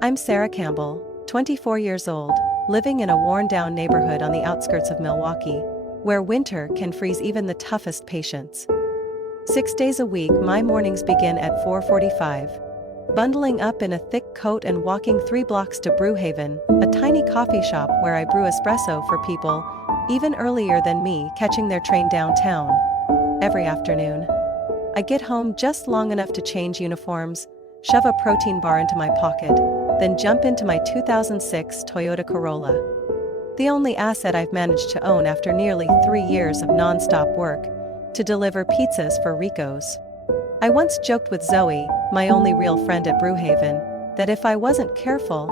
I'm Sarah Campbell, 24 years old, living in a worn-down neighborhood on the outskirts of Milwaukee, where winter can freeze even the toughest patience. 6 days a week, my mornings begin at 4:45. Bundling up in a thick coat and walking 3 blocks to Brew Haven, a tiny coffee shop where I brew espresso for people, even earlier than me, catching their train downtown. Every afternoon, I get home just long enough to change uniforms, shove a protein bar into my pocket, then jump into my 2006 Toyota Corolla. The only asset I've managed to own after nearly 3 years of non-stop work, to deliver pizzas for Ricos. I once joked with Zoe, my only real friend at Brew Haven, that if I wasn't careful,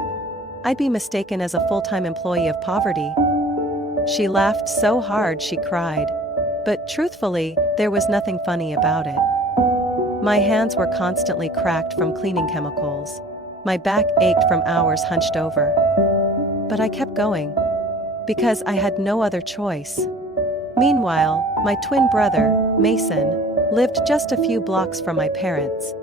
I'd be mistaken as a full-time employee of poverty. She laughed so hard she cried, but truthfully, there was nothing funny about it. My hands were constantly cracked from cleaning chemicals. My back ached from hours hunched over. But I kept going, because I had no other choice. Meanwhile, my twin brother, Mason, lived just a few blocks from my parents,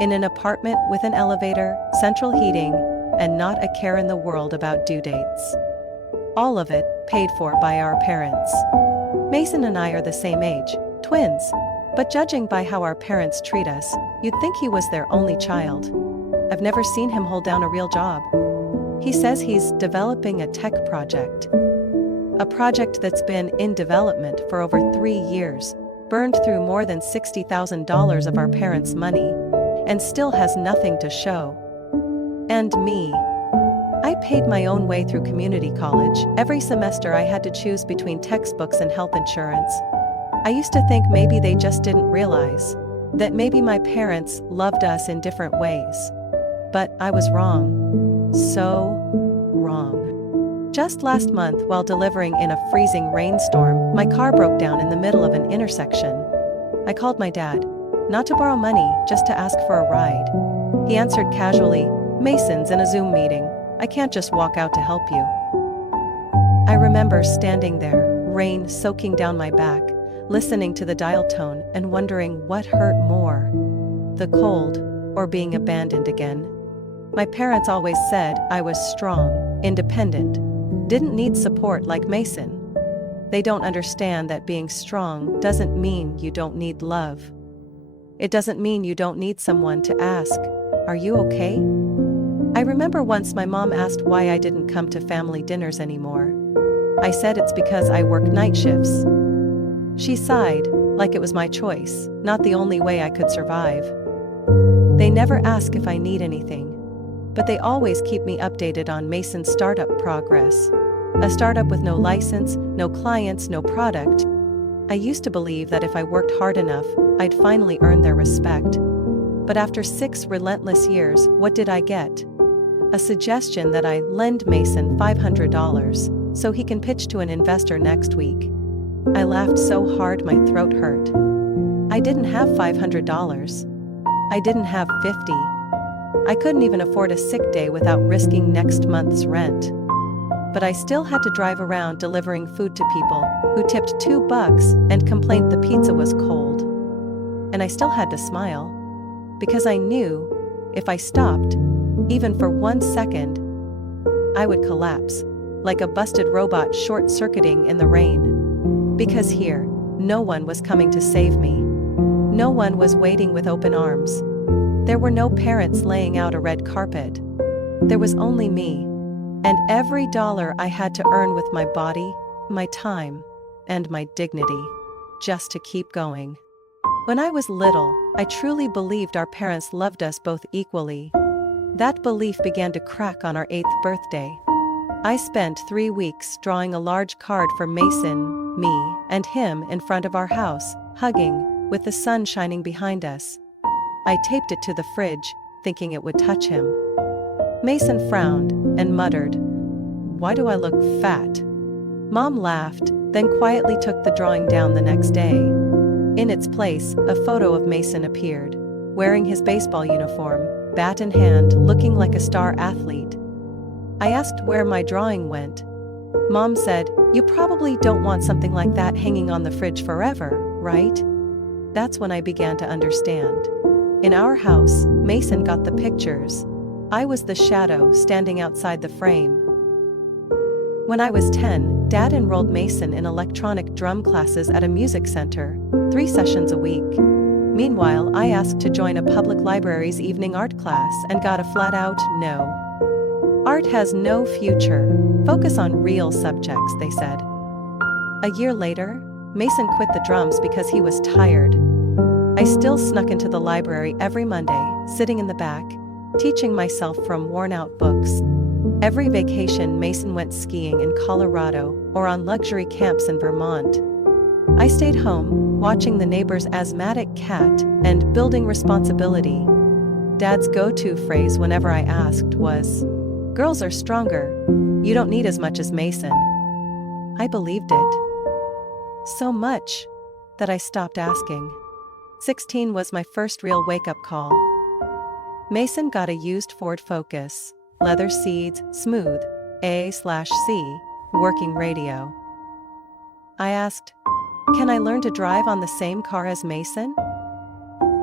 in an apartment with an elevator, central heating, and not a care in the world about due dates. All of it paid for by our parents. Mason and I are the same age, twins, but judging by how our parents treat us, you'd think he was their only child. I've never seen him hold down a real job. He says he's developing a tech project. A project that's been in development for over 3 years, burned through more than $60,000 of our parents' money, and still has nothing to show. And me. I paid my own way through community college. Every semester I had to choose between textbooks and health insurance. I used to think maybe they just didn't realize that maybe my parents loved us in different ways. But I was wrong. So wrong. Just last month, while delivering in a freezing rainstorm, my car broke down in the middle of an intersection. I called my dad, not to borrow money, just to ask for a ride. He answered casually, "Mason's in a Zoom meeting. I can't just walk out to help you." I remember standing there, rain soaking down my back, listening to the dial tone and wondering what hurt more, the cold or being abandoned again. My parents always said I was strong, independent, didn't need support like Mason. They don't understand that being strong doesn't mean you don't need love. It doesn't mean you don't need someone to ask, "Are you okay?" I remember once my mom asked why I didn't come to family dinners anymore. I said it's because I work night shifts. She sighed, like it was my choice, not the only way I could survive. They never ask if I need anything, but they always keep me updated on Mason's startup progress. A startup with no license, no clients, no product. I used to believe that if I worked hard enough, I'd finally earn their respect. But after 6 relentless years, what did I get? A suggestion that I lend Mason $500 so he can pitch to an investor next week. I laughed so hard my throat hurt. I didn't have $500. I didn't have 50. I couldn't even afford a sick day without risking next month's rent. But I still had to drive around delivering food to people who tipped $2 and complained the pizza was cold. And I still had to smile, because I knew, if I stopped, even for 1 second, I would collapse, like a busted robot short-circuiting in the rain. Because here, no one was coming to save me. No one was waiting with open arms. There were no parents laying out a red carpet. There was only me, and every dollar I had to earn with my body, my time, and my dignity, just to keep going. When I was little, I truly believed our parents loved us both equally. That belief began to crack on our 8th birthday. I spent 3 weeks drawing a large card for Mason, me, and him in front of our house, hugging, with the sun shining behind us. I taped it to the fridge, thinking it would touch him. Mason frowned and muttered, "Why do I look fat?" Mom laughed, then quietly took the drawing down the next day. In its place, a photo of Mason appeared, wearing his baseball uniform, bat in hand, looking like a star athlete. I asked where my drawing went. Mom said, "You probably don't want something like that hanging on the fridge forever, right?" That's when I began to understand. In our house, Mason got the pictures. I was the shadow standing outside the frame. When I was 10, Dad enrolled Mason in electronic drum classes at a music center, 3 sessions a week. Meanwhile, I asked to join a public library's evening art class and got a flat-out no. Art has no future. Focus on real subjects, they said. A year later, Mason quit the drums because he was tired. I still snuck into the library every Monday, sitting in the back, teaching myself from worn-out books. Every vacation, Mason went skiing in Colorado or on luxury camps in Vermont. I stayed home, watching the neighbor's asthmatic cat and building responsibility. Dad's go-to phrase whenever I asked was, "Girls are stronger. You don't need as much as Mason." I believed it. So much that I stopped asking. 16 was my first real wake-up call. Mason got a used Ford Focus, leather seats, smooth, A/C, working radio. I asked, "Can I learn to drive on the same car as Mason?"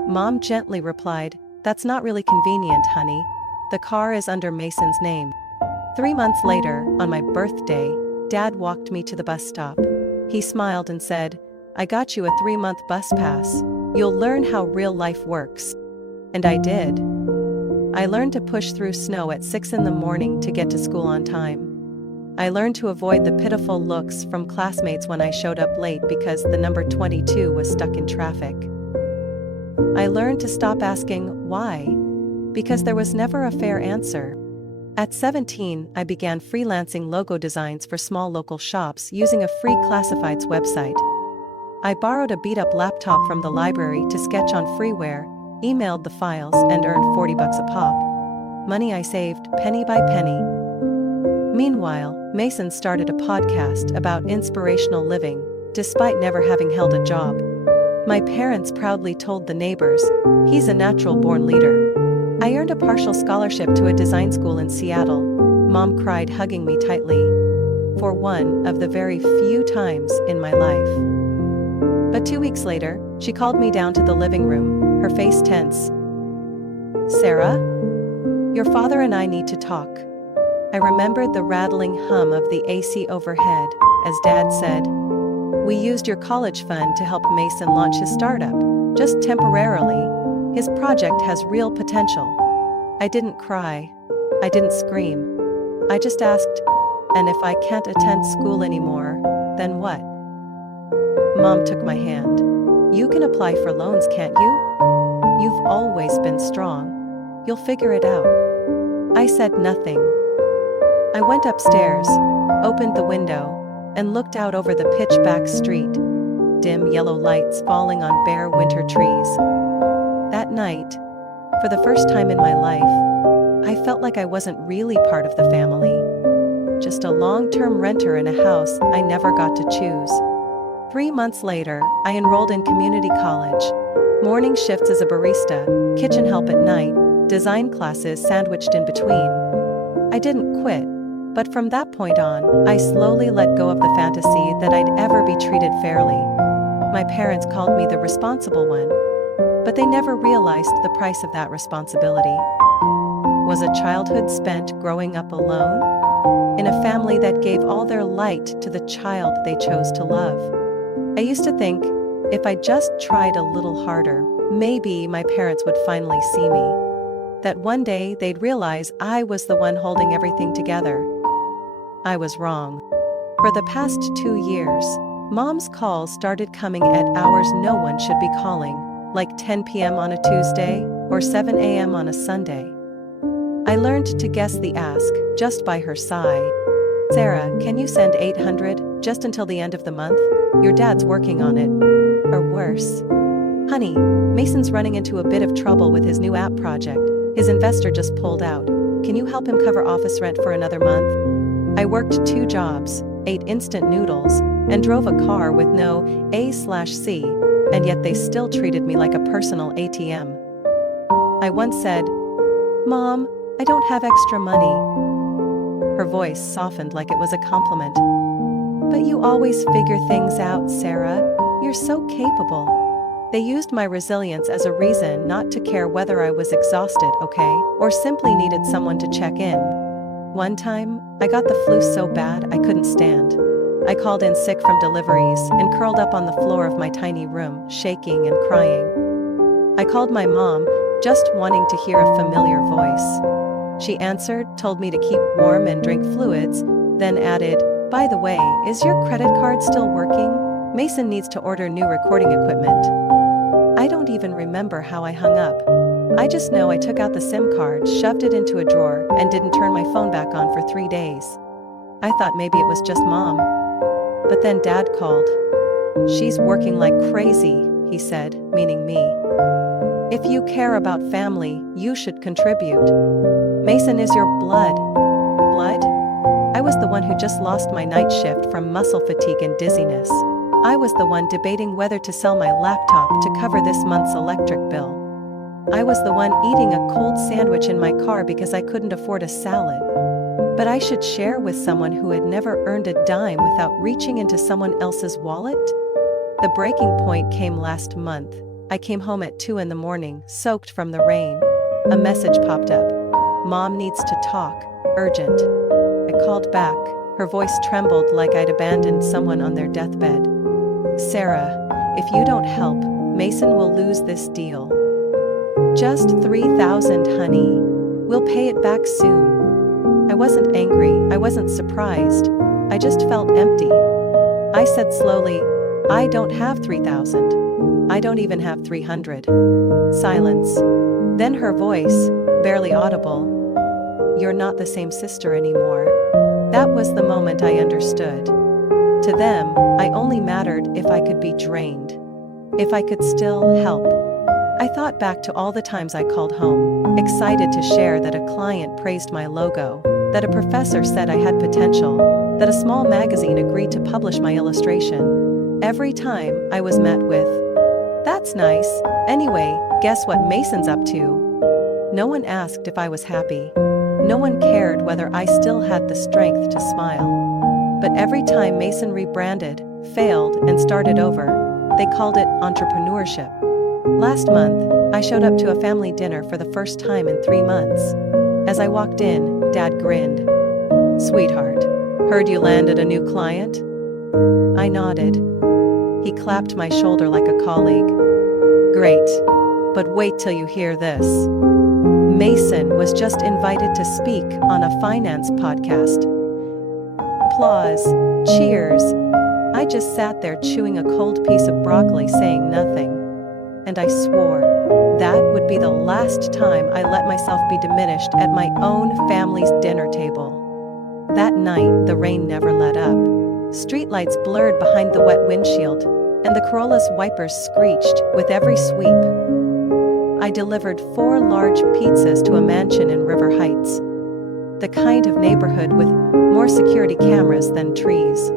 Mom gently replied, "That's not really convenient, honey. The car is under Mason's name." 3 months later, on my birthday, Dad walked me to the bus stop. He smiled and said, "I got you a 3-month bus pass. You'll learn how real life works." And I did. I learned to push through snow at 6 in the morning to get to school on time. I learned to avoid the pitiful looks from classmates when I showed up late because the number 22 was stuck in traffic. I learned to stop asking why, because there was never a fair answer. At 17, I began freelancing logo designs for small local shops using a free classifieds website. I borrowed a beat-up laptop from the library to sketch on freeware, emailed the files, and earned $40 a pop. Money I saved penny by penny. Meanwhile, Mason started a podcast about inspirational living, despite never having held a job. My parents proudly told the neighbors, "He's a natural-born leader." I earned a partial scholarship to a design school in Seattle. Mom cried, hugging me tightly, for one of the very few times in my life. But 2 weeks later, she called me down to the living room, her face tense. "Sarah, your father and I need to talk." I remembered the rattling hum of the AC overhead, as Dad said, "We used your college fund to help Mason launch his startup, just temporarily. His project has real potential." I didn't cry. I didn't scream. I just asked, "And if I can't attend school anymore, then what?" Mom took my hand. "You can apply for loans, can't you? You've always been strong. You'll figure it out." I said nothing. I went upstairs, opened the window, and looked out over the pitch-black street, dim yellow lights falling on bare winter trees. That night, for the first time in my life, I felt like I wasn't really part of the family. Just a long-term renter in a house I never got to choose. 3 months later, I enrolled in community college. Morning shifts as a barista, kitchen help at night, design classes sandwiched in between. I didn't quit, but from that point on, I slowly let go of the fantasy that I'd ever be treated fairly. My parents called me the responsible one, but they never realized the price of that responsibility. Was a childhood spent growing up alone? In a family that gave all their light to the child they chose to love? I used to think, if I just tried a little harder, maybe my parents would finally see me. That one day they'd realize I was the one holding everything together. I was wrong. For the past 2 years, Mom's calls started coming at hours no one should be calling, like 10 p.m. on a Tuesday or 7 a.m. on a Sunday. I learned to guess the ask just by her sigh. "Sarah, can you send 800 just until the end of the month? Your dad's working on it." Or worse, "Honey, Mason's running into a bit of trouble with his new app project. His investor just pulled out. Can you help him cover office rent for another month?" I worked 2 jobs, ate instant noodles, and drove a car with no A/C, and yet they still treated me like a personal ATM. I once said, "Mom, I don't have extra money." Her voice softened like it was a compliment. "But you always figure things out, Sarah. You're so capable." They used my resilience as a reason not to care whether I was exhausted, okay, or simply needed someone to check in. One time, I got the flu so bad I couldn't stand. I called in sick from deliveries and curled up on the floor of my tiny room, shaking and crying. I called my mom, just wanting to hear a familiar voice. She answered, told me to keep warm and drink fluids, then added, "By the way, is your credit card still working? Mason needs to order new recording equipment." I don't even remember how I hung up. I just know I took out the SIM card, shoved it into a drawer, and didn't turn my phone back on for 3 days. I thought maybe it was just mom. But then Dad called. "She's working like crazy," he said, meaning me. "If you care about family, you should contribute. Mason is your blood." Blood? I was the one who just lost my night shift from muscle fatigue and dizziness. I was the one debating whether to sell my laptop to cover this month's electric bill. I was the one eating a cold sandwich in my car because I couldn't afford a salad. But I should share with someone who had never earned a dime without reaching into someone else's wallet? The breaking point came last month. I came home at 2 in the morning, soaked from the rain. A message popped up. "Mom needs to talk. Urgent." I called back. Her voice trembled like I'd abandoned someone on their deathbed. "Sarah, if you don't help, Mason will lose this deal. Just 3,000, honey. We'll pay it back soon." I wasn't angry, I wasn't surprised. I just felt empty. I said slowly, "I don't have 3,000. I don't even have 300. Silence. Then her voice, barely audible. "You're not the same sister anymore." That was the moment I understood. To them, I only mattered if I could be drained. If I could still help. I thought back to all the times I called home, excited to share that a client praised my logo, that a professor said I had potential, that a small magazine agreed to publish my illustration. Every time, I was met with, "That's nice. Anyway, guess what Mason's up to?" No one asked if I was happy. No one cared whether I still had the strength to smile. But every time Mason rebranded, failed, and started over, they called it entrepreneurship. Last month, I showed up to a family dinner for the first time in 3 months. As I walked in, Dad grinned. "Sweetheart, heard you landed a new client?" I nodded. He clapped my shoulder like a colleague. "Great. But wait till you hear this. Mason was just invited to speak on a finance podcast." Applause. Cheers. I just sat there chewing a cold piece of broccoli, saying nothing. And I swore that would be the last time I let myself be diminished at my own family's dinner table. That night, the rain never let up. Streetlights blurred behind the wet windshield, and the Corolla's wipers screeched with every sweep. I delivered 4 large pizzas to a mansion in River Heights. The kind of neighborhood with more security cameras than trees.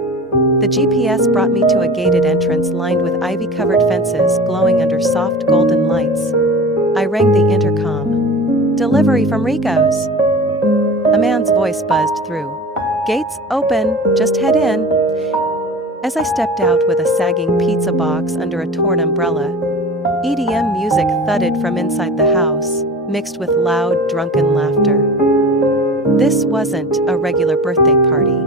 The GPS brought me to a gated entrance lined with ivy-covered fences glowing under soft golden lights. I rang the intercom. "Delivery from Rico's." A man's voice buzzed through. "Gates open, just head in." As I stepped out with a sagging pizza box under a torn umbrella, EDM music thudded from inside the house, mixed with loud, drunken laughter. This wasn't a regular birthday party.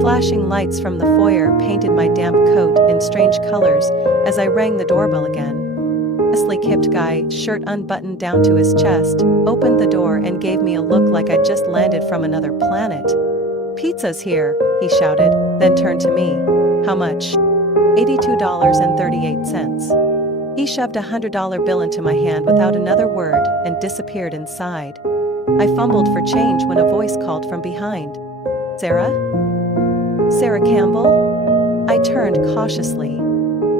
Flashing lights from the foyer painted my damp coat in strange colors as I rang the doorbell again. A sleek-hipped guy, shirt unbuttoned down to his chest, opened the door and gave me a look like I'd just landed from another planet. "Pizza's here," he shouted, then turned to me. "How much?" $82.38. He shoved a $100 bill into my hand without another word and disappeared inside. I fumbled for change when a voice called from behind. "Sarah? Sarah Campbell?" I turned cautiously.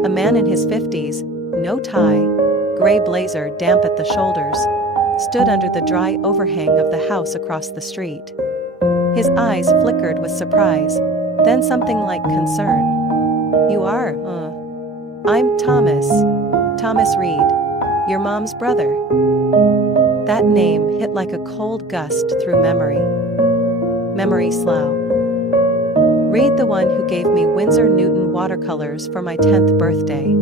A man in his 50s, no tie, gray blazer damp at the shoulders, stood under the dry overhang of the house across the street. His eyes flickered with surprise, then something like concern. "You are, I'm Thomas. Thomas Reed. Your mom's brother." That name hit like a cold gust through memory. Memory slough. Reed, the one who gave me Winsor Newton watercolors for my 10th birthday.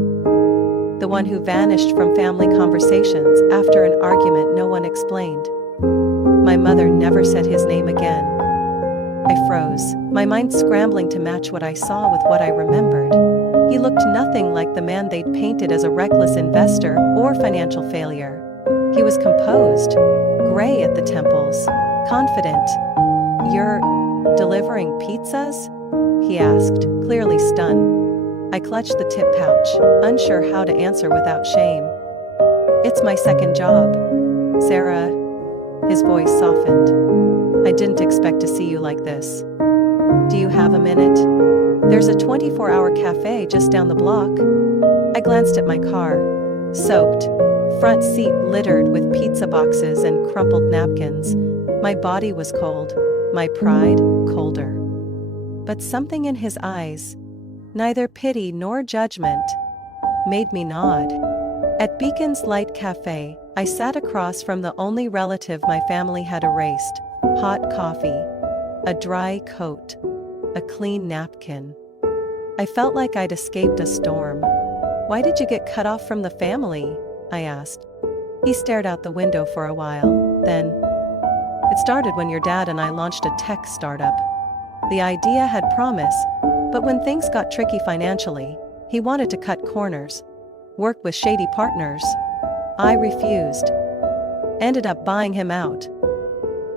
the one who vanished from family conversations after an argument no one explained. My mother never said his name again. I froze, my mind scrambling to match what I saw with what I remembered. He looked nothing like the man they'd painted as a reckless investor or financial failure. He was composed, gray at the temples, confident. "You're delivering pizzas?" he asked, clearly stunned. I clutched the tip pouch, unsure how to answer without shame. "It's my second job, Sarah." His voice softened. "I didn't expect to see you like this. Do you have a minute? There's a 24-hour cafe just down the block." I glanced at my car. Soaked, front seat littered with pizza boxes and crumpled napkins. My body was cold, my pride colder. But something in his eyes, neither pity nor judgment, made me nod. At Beacon's Light Cafe, I sat across from the only relative my family had erased. Hot coffee, a dry coat, a clean napkin. I felt like I'd escaped a storm. "Why did you get cut off from the family?" I asked. He stared out the window for a while, then, "It started when your dad and I launched a tech startup. The idea had promise, but when things got tricky financially, he wanted to cut corners, work with shady partners. I refused. Ended up buying him out.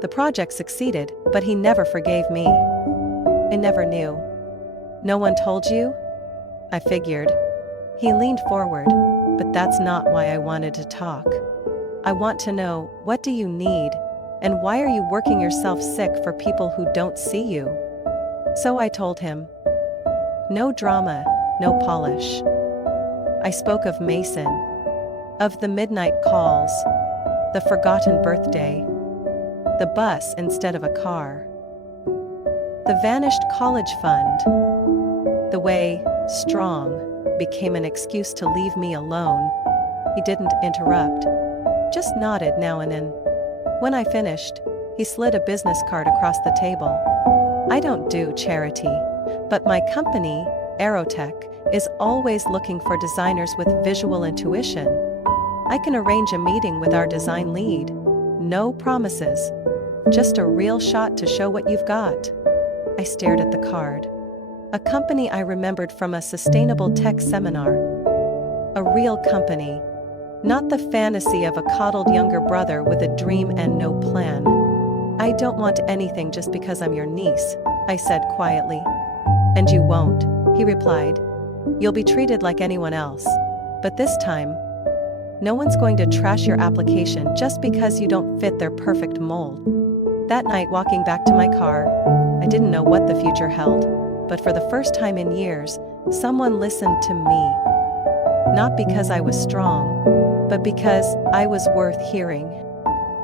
The project succeeded, but he never forgave me. I never knew." "No one told you?" I figured. He leaned forward, "But that's not why I wanted to talk. I want to know, what do you need, and why are you working yourself sick for people who don't see you?" So I told him. No drama, no polish. I spoke of Mason, of the midnight calls, the forgotten birthday, the bus instead of a car, the vanished college fund, the way strong became an excuse to leave me alone. He didn't interrupt, just nodded now and then. When I finished, he slid a business card across the table. "I don't do charity, but my company, Aerotech, is always looking for designers with visual intuition. I can arrange a meeting with our design lead. No promises, just a real shot to show what you've got." I stared at the card. A company I remembered from a sustainable tech seminar. A real company. Not the fantasy of a coddled younger brother with a dream and no plan. "I don't want anything just because I'm your niece," I said quietly. "And you won't," he replied. "You'll be treated like anyone else. But this time, no one's going to trash your application just because you don't fit their perfect mold." That night, walking back to my car, I didn't know what the future held, but for the first time in years, someone listened to me. Not because I was strong, but because I was worth hearing.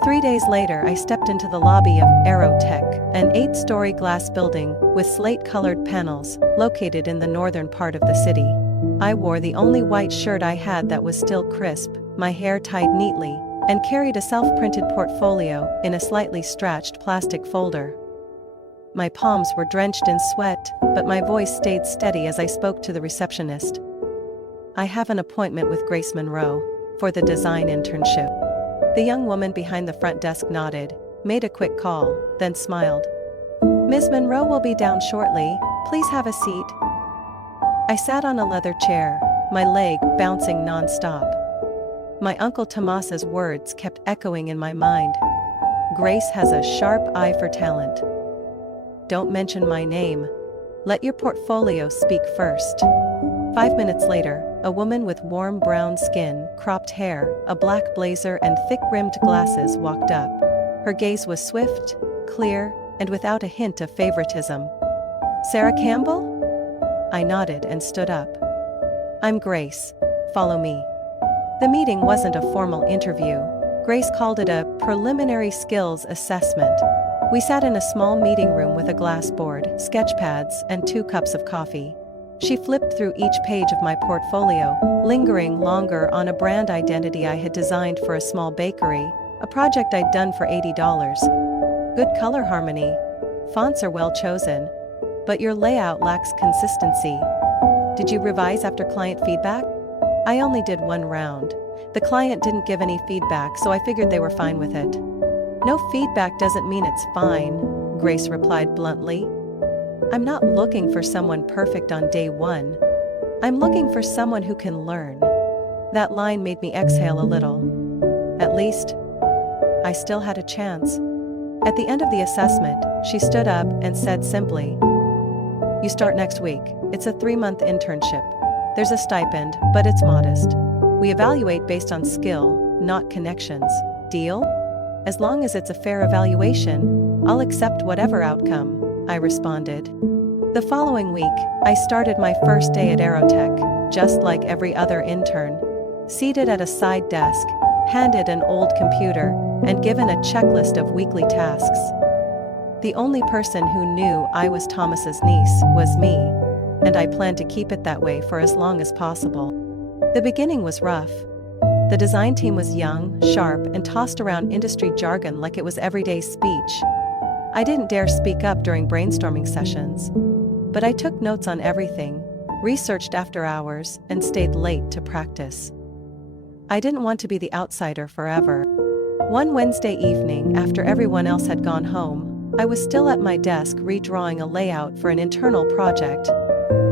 3 days later, I stepped into the lobby of Aerotech, an 8-story glass building with slate-colored panels, located in the northern part of the city. I wore the only white shirt I had that was still crisp, my hair tied neatly, and carried a self-printed portfolio in a slightly stretched plastic folder. My palms were drenched in sweat, but my voice stayed steady as I spoke to the receptionist. "I have an appointment with Grace Monroe for the design internship." The young woman behind the front desk nodded, made a quick call, then smiled. "Ms. Monroe will be down shortly. Please have a seat." I sat on a leather chair, my leg bouncing non-stop. My Uncle Tomas's words kept echoing in my mind. "Grace has a sharp eye for talent. Don't mention my name. Let your portfolio speak first." 5 minutes later, a woman with warm brown skin, cropped hair, a black blazer and thick-rimmed glasses walked up. Her gaze was swift, clear, and without a hint of favoritism. "Sarah Campbell?" I nodded and stood up. "I'm Grace. Follow me." The meeting wasn't a formal interview. Grace called it a preliminary skills assessment. We sat in a small meeting room with a glass board, sketch pads, and 2 cups of coffee. She flipped through each page of my portfolio, lingering longer on a brand identity I had designed for a small bakery, a project I'd done for $80. "Good color harmony. Fonts are well chosen. But your layout lacks consistency. Did you revise after client feedback?" I only did one round. The client didn't give any feedback, so I figured they were fine with it. No feedback doesn't mean it's fine, Grace replied bluntly. I'm not looking for someone perfect on day one. I'm looking for someone who can learn. That line made me exhale a little. At least, I still had a chance. At the end of the assessment, she stood up and said simply, "You start next week. It's a 3-month internship. There's a stipend, but it's modest. We evaluate based on skill, not connections. Deal? As long as it's a fair evaluation, I'll accept whatever outcome," I responded. The following week, I started my first day at Aerotech, just like every other intern. Seated at a side desk, handed an old computer, and given a checklist of weekly tasks. The only person who knew I was Thomas's niece was me, and I planned to keep it that way for as long as possible. The beginning was rough. The design team was young, sharp, and tossed around industry jargon like it was everyday speech. I didn't dare speak up during brainstorming sessions. But I took notes on everything, researched after hours, and stayed late to practice. I didn't want to be the outsider forever. One Wednesday evening, after everyone else had gone home, I was still at my desk redrawing a layout for an internal project,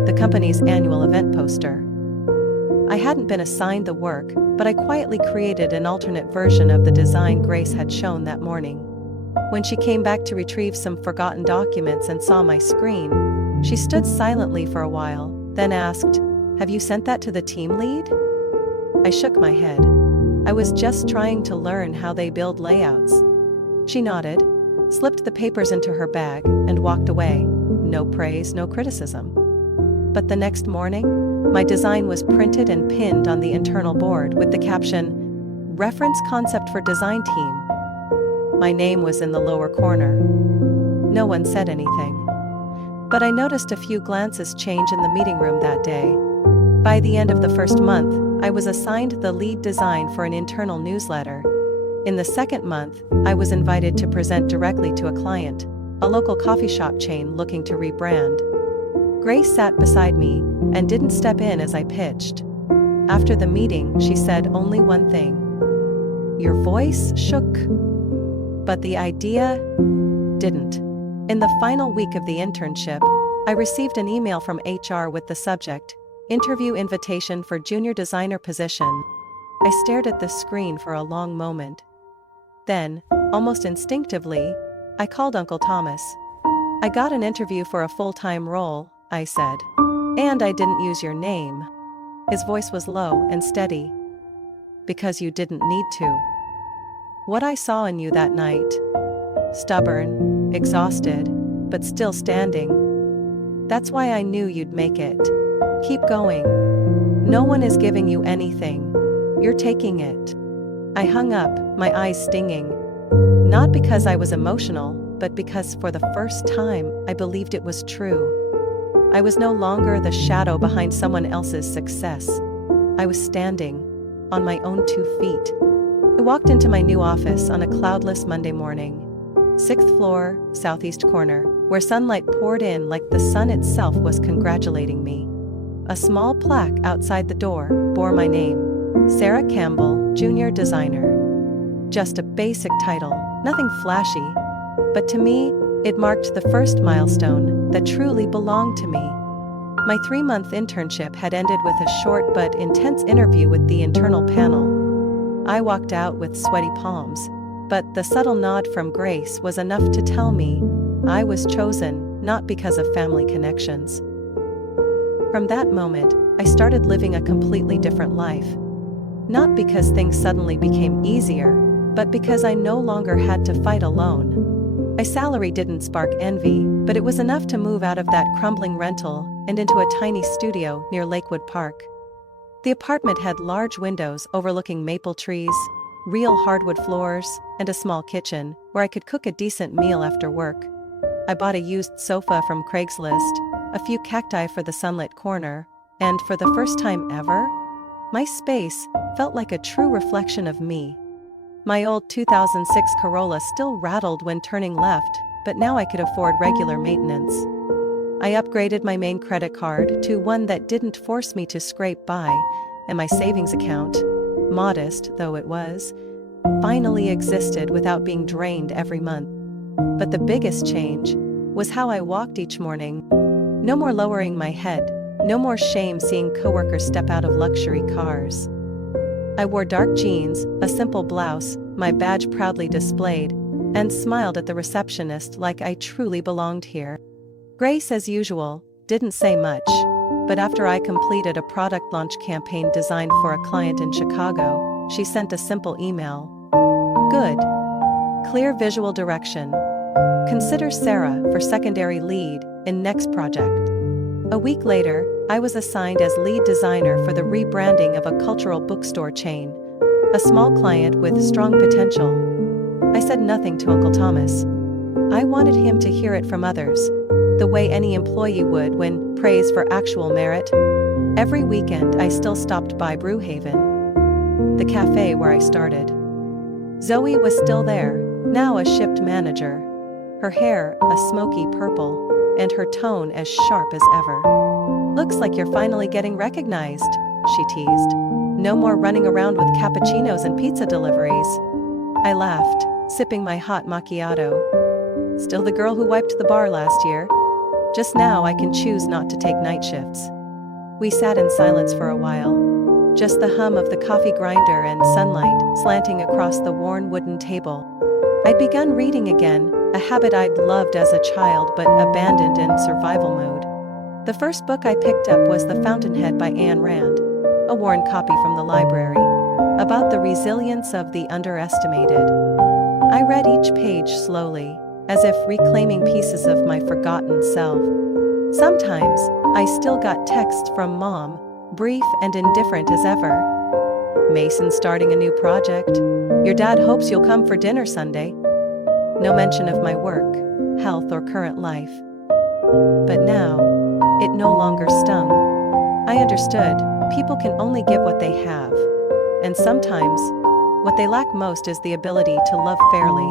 the company's annual event poster. I hadn't been assigned the work, but I quietly created an alternate version of the design Grace had shown that morning. When she came back to retrieve some forgotten documents and saw my screen, she stood silently for a while, then asked, "Have you sent that to the team lead?" I shook my head. I was just trying to learn how they build layouts. She nodded, slipped the papers into her bag, and walked away. No praise, no criticism. But the next morning, my design was printed and pinned on the internal board with the caption, "Reference concept for design team." My name was in the lower corner. No one said anything. But I noticed a few glances change in the meeting room that day. By the end of the first month, I was assigned the lead design for an internal newsletter. In the second month, I was invited to present directly to a client, a local coffee shop chain looking to rebrand. Grace sat beside me and didn't step in as I pitched. After the meeting, she said only one thing. "Your voice shook, but the idea didn't." In the final week of the internship, I received an email from HR with the subject, "Interview invitation for junior designer position." I stared at the screen for a long moment. Then, almost instinctively, I called Uncle Thomas. "I got an interview for a full-time role," I said. "And I didn't use your name." His voice was low and steady. "Because you didn't need to. What I saw in you that night. Stubborn, exhausted, but still standing. That's why I knew you'd make it. Keep going. No one is giving you anything. You're taking it." I hung up, my eyes stinging. Not because I was emotional, but because for the first time, I believed it was true. I was no longer the shadow behind someone else's success. I was standing on my own 2 feet. I walked into my new office on a cloudless Monday morning. 6th floor, southeast corner, where sunlight poured in like the sun itself was congratulating me. A small plaque outside the door bore my name, Sarah Campbell, Junior Designer. Just a basic title, nothing flashy, but to me, it marked the first milestone that truly belonged to me. My 3-month internship had ended with a short but intense interview with the internal panel. I walked out with sweaty palms, but the subtle nod from Grace was enough to tell me I was chosen, not because of family connections. From that moment, I started living a completely different life. Not because things suddenly became easier, but because I no longer had to fight alone. My salary didn't spark envy, but it was enough to move out of that crumbling rental and into a tiny studio near Lakewood Park. The apartment had large windows overlooking maple trees, real hardwood floors, and a small kitchen where I could cook a decent meal after work. I bought a used sofa from Craigslist, a few cacti for the sunlit corner, and for the first time ever, my space felt like a true reflection of me. My old 2006 Corolla still rattled when turning left, but now I could afford regular maintenance. I upgraded my main credit card to one that didn't force me to scrape by, and my savings account, modest though it was, finally existed without being drained every month. But the biggest change was how I walked each morning. No more lowering my head, no more shame seeing coworkers step out of luxury cars. I wore dark jeans, a simple blouse, my badge proudly displayed, and smiled at the receptionist like I truly belonged here. Grace, as usual, didn't say much, but after I completed a product launch campaign designed for a client in Chicago, she sent a simple email. Good. Clear visual direction. Consider Sarah for secondary lead in next project. A week later, I was assigned as lead designer for the rebranding of a cultural bookstore chain, a small client with strong potential. I said nothing to Uncle Thomas. I wanted him to hear it from others, the way any employee would when praised for actual merit. Every weekend I still stopped by Brew Haven, the cafe where I started. Zoe was still there, now a shift manager. Her hair a smoky purple, and her tone as sharp as ever. Looks like you're finally getting recognized, she teased. No more running around with cappuccinos and pizza deliveries. I laughed, sipping my hot macchiato. Still the girl who wiped the bar last year. Just now I can choose not to take night shifts. We sat in silence for a while. Just the hum of the coffee grinder and sunlight slanting across the worn wooden table. I'd begun reading again, a habit I'd loved as a child but abandoned in survival mode. The first book I picked up was The Fountainhead by Ayn Rand, a worn copy from the library, about the resilience of the underestimated. I read each page slowly, as if reclaiming pieces of my forgotten self. Sometimes, I still got texts from Mom, brief and indifferent as ever. Mason starting a new project. Your dad hopes you'll come for dinner Sunday. No mention of my work, health or current life. But now, it no longer stung. I understood, people can only give what they have. And sometimes, what they lack most is the ability to love fairly.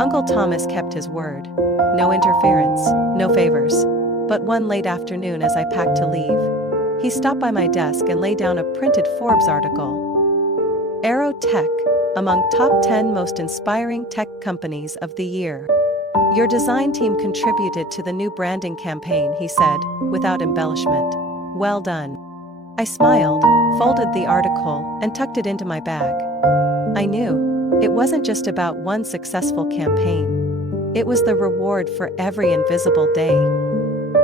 Uncle Thomas kept his word. No interference, no favors. But one late afternoon as I packed to leave, he stopped by my desk and laid down a printed Forbes article. Aero Tech, among top 10 most inspiring tech companies of the year. Your design team contributed to the new branding campaign, he said, without embellishment. Well done. I smiled, folded the article, and tucked it into my bag. I knew it wasn't just about one successful campaign. It was the reward for every invisible day.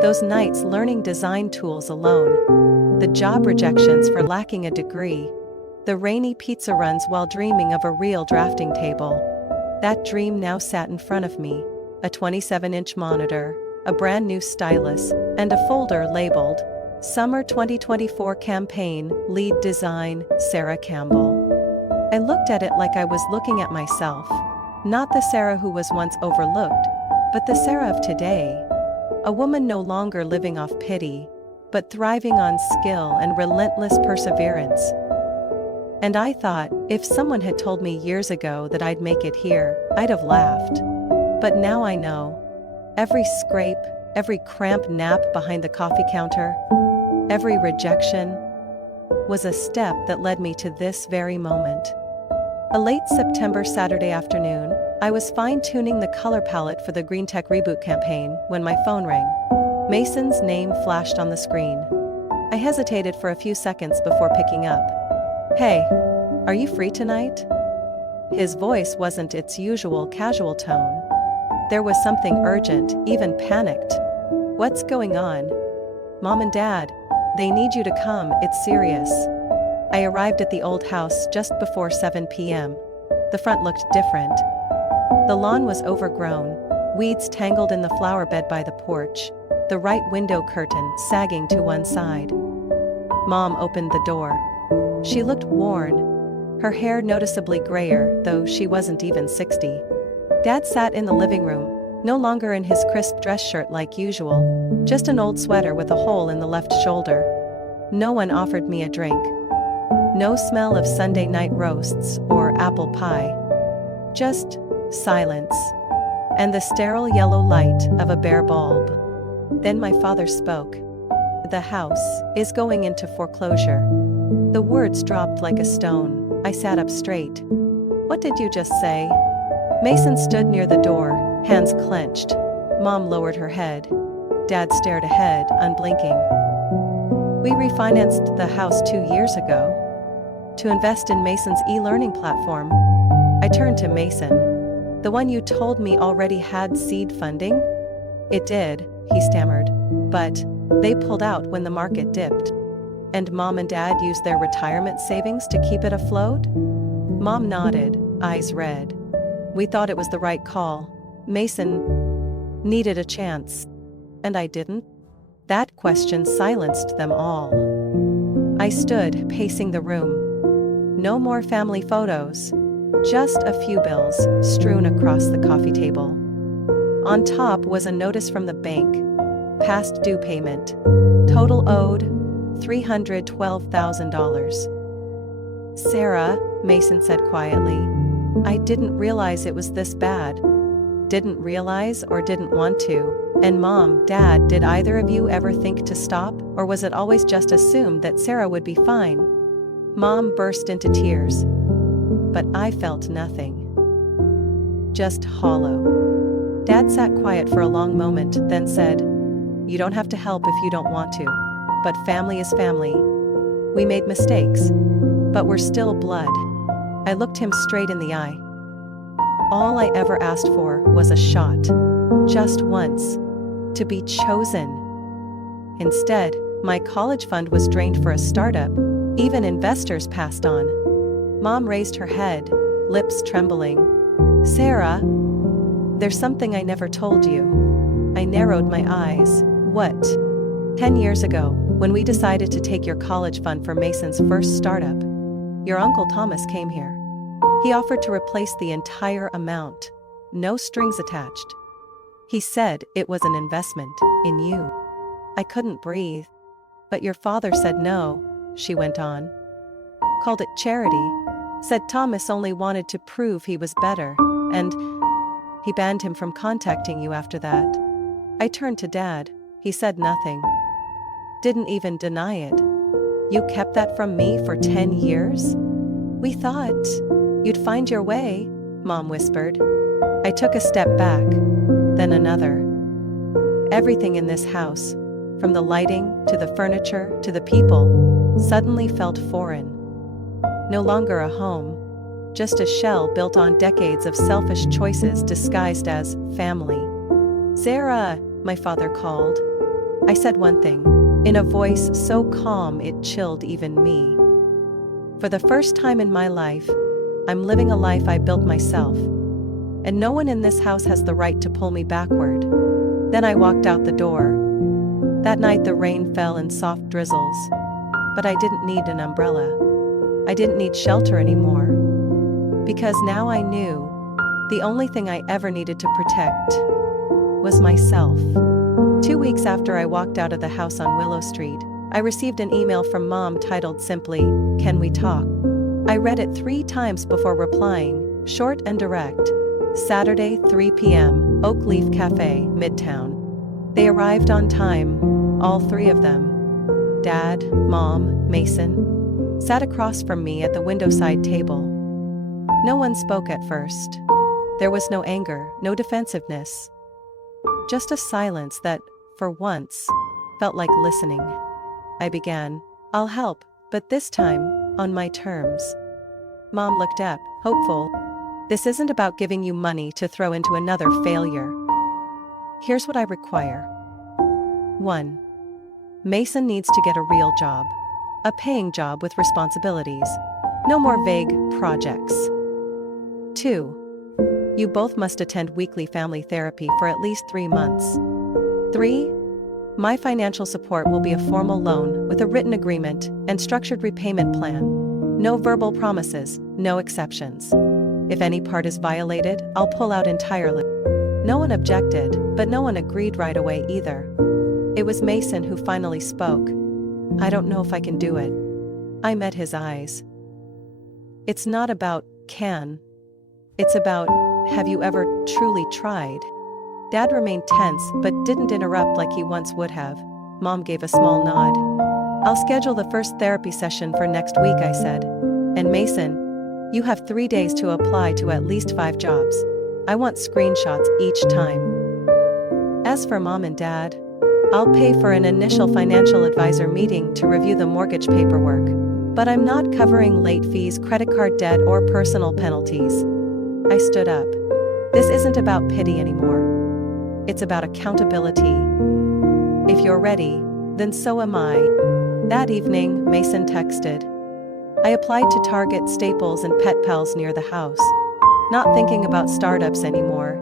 Those nights learning design tools alone, the job rejections for lacking a degree, the rainy pizza runs while dreaming of a real drafting table. That dream now sat in front of me, a 27-inch monitor, a brand new stylus, and a folder labeled, Summer 2024 Campaign, Lead Design, Sarah Campbell. I looked at it like I was looking at myself, not the Sarah who was once overlooked, but the Sarah of today. A woman no longer living off pity, but thriving on skill and relentless perseverance. And I thought, if someone had told me years ago that I'd make it here, I'd have laughed. But now I know. Every scrape, every cramp nap behind the coffee counter, every rejection, was a step that led me to this very moment. A late September Saturday afternoon, I was fine-tuning the color palette for the Green Tech Reboot campaign when my phone rang. Mason's name flashed on the screen. I hesitated for a few seconds before picking up. Hey, are you free tonight? His voice wasn't its usual casual tone. There was something urgent, even panicked. What's going on? Mom and Dad, they need you to come, it's serious. I arrived at the old house just before 7 p.m. The front looked different. The lawn was overgrown, weeds tangled in the flower bed by the porch, the right window curtain sagging to one side. Mom opened the door. She looked worn, her hair noticeably grayer, though she wasn't even 60. Dad sat in the living room, no longer in his crisp dress shirt like usual, just an old sweater with a hole in the left shoulder. No one offered me a drink. No smell of Sunday night roasts or apple pie. Just silence, and the sterile yellow light of a bare bulb. Then my father spoke. The house is going into foreclosure. The words dropped like a stone. I sat up straight. What did you just say? Mason stood near the door, hands clenched. Mom lowered her head. Dad stared ahead, unblinking. We refinanced the house 2 years ago to invest in Mason's e-learning platform. I turned to Mason. The one you told me already had seed funding? It did, he stammered. But they pulled out when the market dipped. And Mom and Dad used their retirement savings to keep it afloat? Mom nodded, eyes red. We thought it was the right call. Mason needed a chance. And I didn't? That question silenced them all. I stood, pacing the room. No more family photos. Just a few bills, strewn across the coffee table. On top was a notice from the bank. Past due payment. Total owed, $312,000. Sarah, Mason said quietly. I didn't realize it was this bad. Didn't realize or didn't want to. And Mom, Dad, did either of you ever think to stop, or was it always just assumed that Sarah would be fine? Mom burst into tears. But I felt nothing. Just hollow. Dad sat quiet for a long moment, then said, You don't have to help if you don't want to. But family is family. We made mistakes. But we're still blood. I looked him straight in the eye. All I ever asked for was a shot. Just once. To be chosen. Instead, my college fund was drained for a startup. Even investors passed on. Mom raised her head, lips trembling. Sarah, there's something I never told you. I narrowed my eyes. What? 10 years ago, when we decided to take your college fund for Mason's first startup, your Uncle Thomas came here. He offered to replace the entire amount. No strings attached. He said it was an investment in you. I couldn't breathe. But your father said no, she went on. Called it charity. Said Thomas only wanted to prove he was better, and he banned him from contacting you after that. I turned to Dad. He said nothing. Didn't even deny it. You kept that from me for 10 years? We thought you'd find your way, Mom whispered. I took a step back, then another. Everything in this house, from the lighting to the furniture to the people, suddenly felt foreign. No longer a home, just a shell built on decades of selfish choices disguised as family. Sarah, my father called. I said one thing, in a voice so calm it chilled even me. For the first time in my life, I'm living a life I built myself. And no one in this house has the right to pull me backward. Then I walked out the door. That night the rain fell in soft drizzles. But I didn't need an umbrella. I didn't need shelter anymore. Because now I knew the only thing I ever needed to protect was myself. 2 weeks after I walked out of the house on Willow Street, I received an email from Mom titled simply, Can we talk? I read it 3 times before replying, short and direct. Saturday, 3 p.m., Oak Leaf Cafe, Midtown. They arrived on time, all 3 of them. Dad, Mom, Mason, sat across from me at the windowside table. No one spoke at first. There was no anger, no defensiveness. Just a silence that, for once, felt like listening. I began, I'll help, but this time, on my terms. Mom looked up, hopeful. This isn't about giving you money to throw into another failure. Here's what I require. 1. Mason needs to get a real job. A paying job with responsibilities. No more vague projects. 2. You both must attend weekly family therapy for at least 3 months. 3. My financial support will be a formal loan with a written agreement and structured repayment plan. No verbal promises, no exceptions. If any part is violated, I'll pull out entirely. No one objected, but no one agreed right away either. It was Mason who finally spoke. I don't know if I can do it. I met his eyes. It's not about can. It's about, have you ever truly tried? Dad remained tense but didn't interrupt like he once would have. Mom gave a small nod. I'll schedule the first therapy session for next week, I said. And Mason, you have 3 days to apply to at least 5 jobs. I want screenshots each time. As for Mom and Dad, I'll pay for an initial financial advisor meeting to review the mortgage paperwork, but I'm not covering late fees, credit card debt, or personal penalties. I stood up. This isn't about pity anymore. It's about accountability. If you're ready, then so am I. That evening, Mason texted. I applied to Target, Staples, and Pet Pals near the house. Not thinking about startups anymore.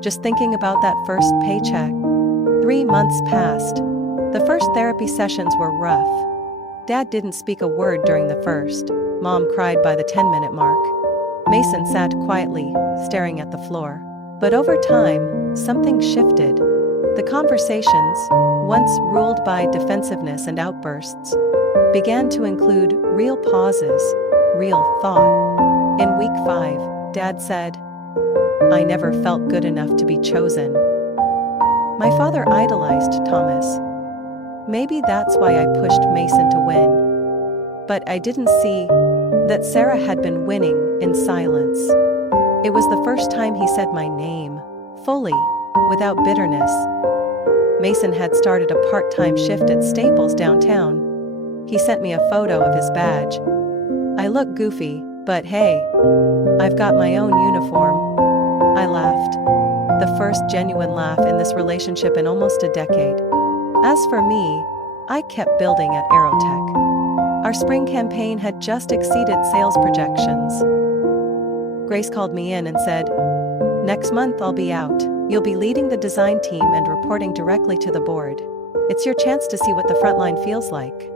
Just thinking about that first paycheck. 3 months passed. The first therapy sessions were rough. Dad didn't speak a word during the first. Mom cried by the 10-minute mark. Mason sat quietly, staring at the floor. But over time, something shifted. The conversations, once ruled by defensiveness and outbursts, began to include real pauses, real thought. In week 5, Dad said, "I never felt good enough to be chosen." My father idolized Thomas. Maybe that's why I pushed Mason to win. But I didn't see that Sarah had been winning in silence. It was the first time he said my name, fully, without bitterness. Mason had started a part-time shift at Staples downtown. He sent me a photo of his badge. I look goofy, but hey, I've got my own uniform. I laughed. The first genuine laugh in this relationship in almost a decade. As for me, I kept building at Aerotech. Our spring campaign had just exceeded sales projections. Grace called me in and said, "Next month I'll be out. You'll be leading the design team and reporting directly to the board. It's your chance to see what the front line feels like."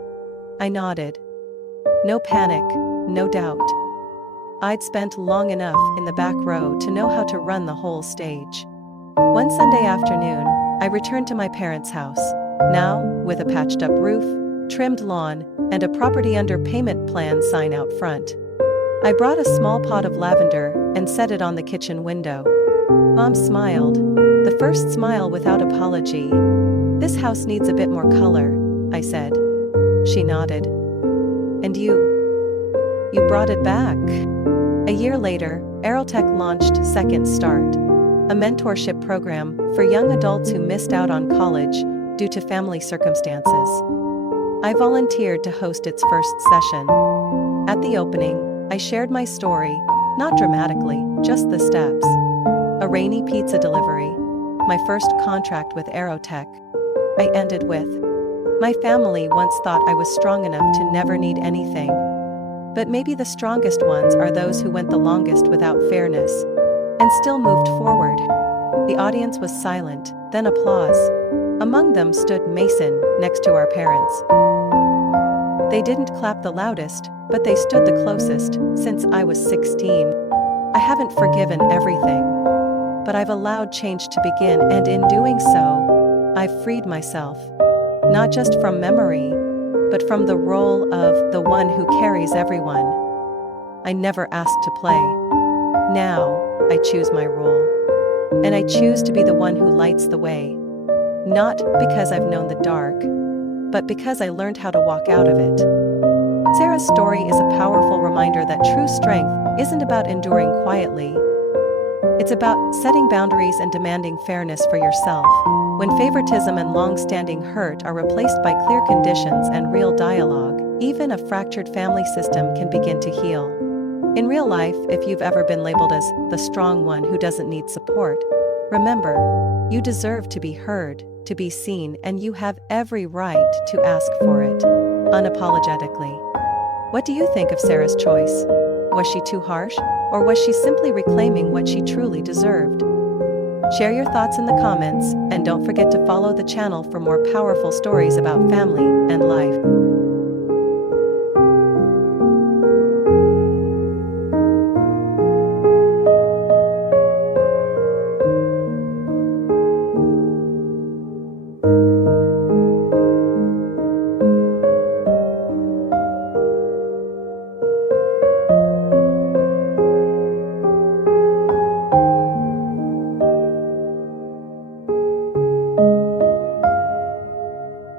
I nodded. No panic, no doubt. I'd spent long enough in the back row to know how to run the whole stage. One Sunday afternoon, I returned to my parents' house, now with a patched-up roof, trimmed lawn, and a property underpayment plan sign out front. I brought a small pot of lavender and set it on the kitchen window. Mom smiled, the first smile without apology. "This house needs a bit more color," I said. She nodded. "And you brought it back." A year later, Aerotech launched Second Start, a mentorship program for young adults who missed out on college due to family circumstances. I volunteered to host its first session. At the opening, I shared my story, not dramatically, just the steps. A rainy pizza delivery, my first contract with Aerotech. I ended with, "My family once thought I was strong enough to never need anything. But maybe the strongest ones are those who went the longest without fairness, and still moved forward." The audience was silent, then applause. Among them stood Mason, next to our parents. They didn't clap the loudest, but they stood the closest, since I was 16. I haven't forgiven everything, but I've allowed change to begin, and in doing so, I've freed myself. Not just from memory, but from the role of the one who carries everyone. I never asked to play. Now, I choose my role. And I choose to be the one who lights the way. Not because I've known the dark, but because I learned how to walk out of it. Sarah's story is a powerful reminder that true strength isn't about enduring quietly. It's about setting boundaries and demanding fairness for yourself. When favoritism and long-standing hurt are replaced by clear conditions and real dialogue, even a fractured family system can begin to heal. In real life, if you've ever been labeled as the strong one who doesn't need support, remember, you deserve to be heard, to be seen, and you have every right to ask for it, unapologetically. What do you think of Sarah's choice? Was she too harsh, or was she simply reclaiming what she truly deserved? Share your thoughts in the comments, and don't forget to follow the channel for more powerful stories about family and life.